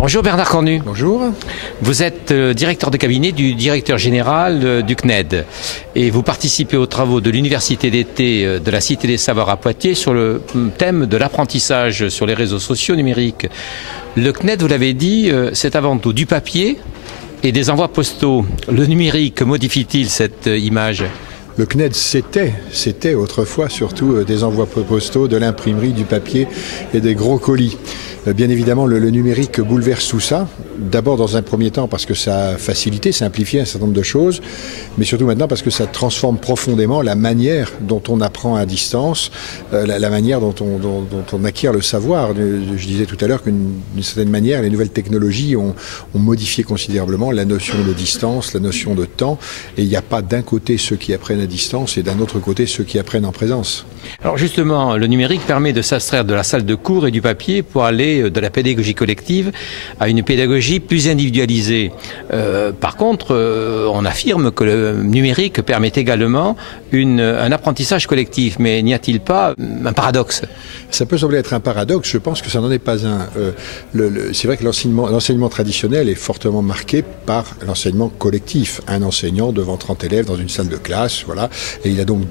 Bonjour Bernard Cornu. Bonjour. Vous êtes directeur de cabinet du directeur général du CNED et vous participez aux travaux de l'université d'été de la Cité des Savoirs à Poitiers sur le thème de l'apprentissage sur les réseaux sociaux numériques. Le CNED, vous l'avez dit, c'est avant tout du papier et des envois postaux. Le numérique modifie-t-il cette image ? Le CNED, c'était autrefois surtout des envois postaux, de l'imprimerie, du papier et des gros colis. Bien évidemment, le numérique bouleverse tout ça. D'abord, dans un premier temps, parce que ça a facilité, simplifié un certain nombre de choses, mais surtout maintenant parce que ça transforme profondément la manière dont on apprend à distance, la manière dont on acquiert le savoir. Je disais tout à l'heure qu'une certaine manière, les nouvelles technologies ont modifié considérablement la notion de distance, la notion de temps, et il n'y a pas d'un côté ceux qui apprennent à distance et d'un autre côté ceux qui apprennent en présence. Alors justement, le numérique permet de s'abstraire de la salle de cours et du papier pour aller de la pédagogie collective à une pédagogie plus individualisée. Par contre, on affirme que le numérique permet également un apprentissage collectif. Mais n'y a-t-il pas un paradoxe ? Ça peut sembler être un paradoxe, je pense que ça n'en est pas un. C'est vrai que l'enseignement traditionnel est fortement marqué par l'enseignement collectif. Un enseignant devant 30 élèves dans une salle de classe, voilà, et il a donc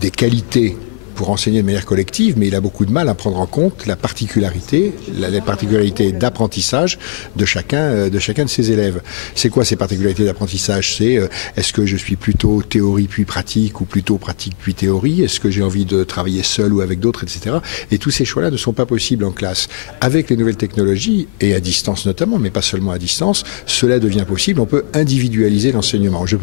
des qualités pour enseigner de manière collective, mais il a beaucoup de mal à prendre en compte la particularité, les particularités d'apprentissage de chacun de ses élèves. C'est quoi ces particularités d'apprentissage ? C'est est-ce que je suis plutôt théorie puis pratique ou plutôt pratique puis théorie ? Est-ce que j'ai envie de travailler seul ou avec d'autres, etc. Et tous ces choix-là ne sont pas possibles en classe. Avec les nouvelles technologies, et à distance notamment, mais pas seulement à distance, cela devient possible. On peut individualiser l'enseignement. Je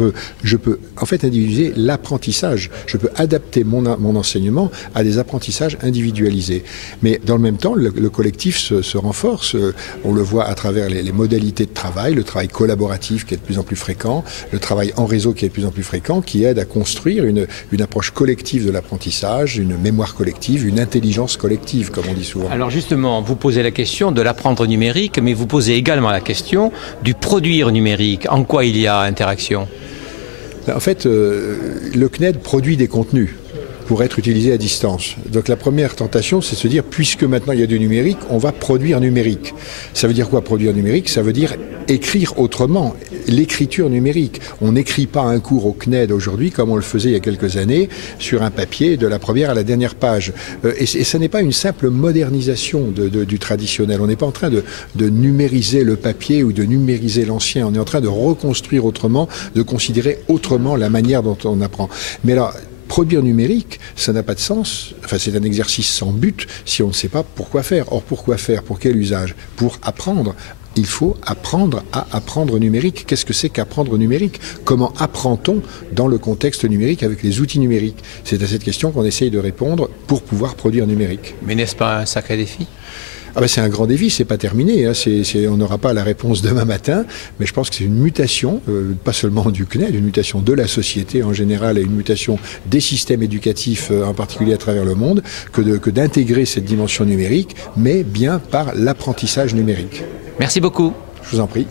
peux en fait individualiser l'apprentissage. Je peux adapter mon enseignement à des apprentissages individualisés. Mais dans le même temps, le collectif se renforce. On le voit à travers les modalités de travail, le travail collaboratif qui est de plus en plus fréquent, le travail en réseau qui est de plus en plus fréquent, qui aide à construire une approche collective de l'apprentissage, une mémoire collective, une intelligence collective, comme on dit souvent. Alors justement, vous posez la question de l'apprendre numérique, mais vous posez également la question du produire numérique. En quoi il y a interaction ? En fait, le CNED produit des contenus pour être utilisé à distance. Donc la première tentation, c'est de se dire, puisque maintenant il y a du numérique, on va produire numérique. Ça veut dire quoi, produire numérique ? Ça veut dire écrire autrement, l'écriture numérique. On n'écrit pas un cours au CNED aujourd'hui comme on le faisait il y a quelques années sur un papier de la première à la dernière page. Et ce n'est pas une simple modernisation du traditionnel. On n'est pas en train de numériser le papier ou de numériser l'ancien. On est en train de reconstruire autrement, de considérer autrement la manière dont on apprend. Mais alors, produire numérique, ça n'a pas de sens. Enfin, c'est un exercice sans but si on ne sait pas pourquoi faire. Or, pourquoi faire ? Pour quel usage ? Pour apprendre. Il faut apprendre à apprendre numérique. Qu'est-ce que c'est qu'apprendre numérique ? Comment apprend-on dans le contexte numérique avec les outils numériques ? C'est à cette question qu'on essaye de répondre pour pouvoir produire numérique. Mais n'est-ce pas un sacré défi ? C'est un grand défi, c'est pas terminé, hein. On n'aura pas la réponse demain matin, mais je pense que c'est une mutation, pas seulement du CNED, une mutation de la société en général et une mutation des systèmes éducatifs en particulier à travers le monde, que d'intégrer cette dimension numérique, mais bien par l'apprentissage numérique. Merci beaucoup. Je vous en prie.